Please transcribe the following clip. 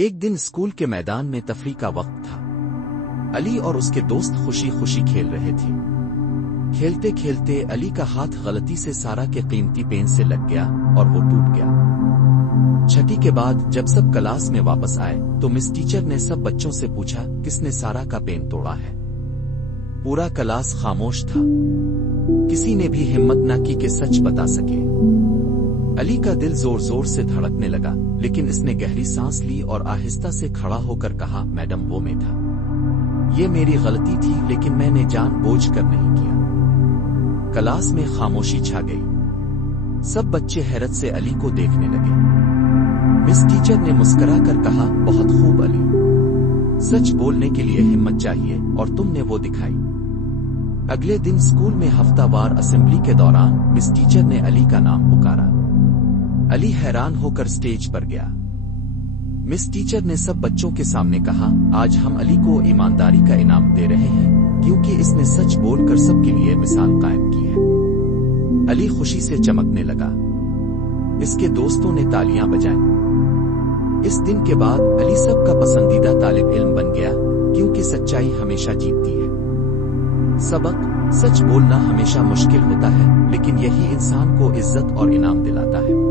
ایک دن اسکول کے میدان میں تفریح کا وقت تھا۔ علی اور اس کے دوست خوشی خوشی کھیل رہے تھے۔ کھیلتے کھیلتے علی کا ہاتھ غلطی سے سارا کے قیمتی پین سے لگ گیا اور وہ ٹوٹ گیا۔ چھٹی کے بعد جب سب کلاس میں واپس آئے تو مس ٹیچر نے سب بچوں سے پوچھا کس نے سارا کا پین توڑا ہے۔ پورا کلاس خاموش تھا، کسی نے بھی ہمت نہ کی کہ سچ بتا سکے۔ علی کا دل زور زور سے دھڑکنے لگا، لیکن اس نے گہری سانس لی اور آہستہ سے کھڑا ہو کر کہا، میڈم وہ میں تھا، یہ میری غلطی تھی لیکن میں نے جان بوجھ کر نہیں کیا۔ کلاس میں خاموشی چھا گئی، سب بچے حیرت سے علی کو دیکھنے لگے۔ مس ٹیچر نے مسکرا کر کہا، بہت خوب علی، سچ بولنے کے لیے ہمت چاہیے اور تم نے وہ دکھائی۔ اگلے دن اسکول میں ہفتہ وار اسمبلی کے دوران مس ٹیچر نے علی کا نام پکارا۔ علی حیران ہو کر سٹیج پر گیا۔ مس ٹیچر نے سب بچوں کے سامنے کہا، آج ہم علی کو ایمانداری کا انعام دے رہے ہیں کیونکہ اس نے سچ بول کر سب کے لیے مثال قائم کی ہے۔ علی خوشی سے چمکنے لگا، اس کے دوستوں نے تالیاں بجائیں۔ اس دن کے بعد علی سب کا پسندیدہ طالب علم بن گیا کیونکہ سچائی ہمیشہ جیتتی ہے۔ سبق: سچ بولنا ہمیشہ مشکل ہوتا ہے لیکن یہی انسان کو عزت اور انعام دلاتا ہے۔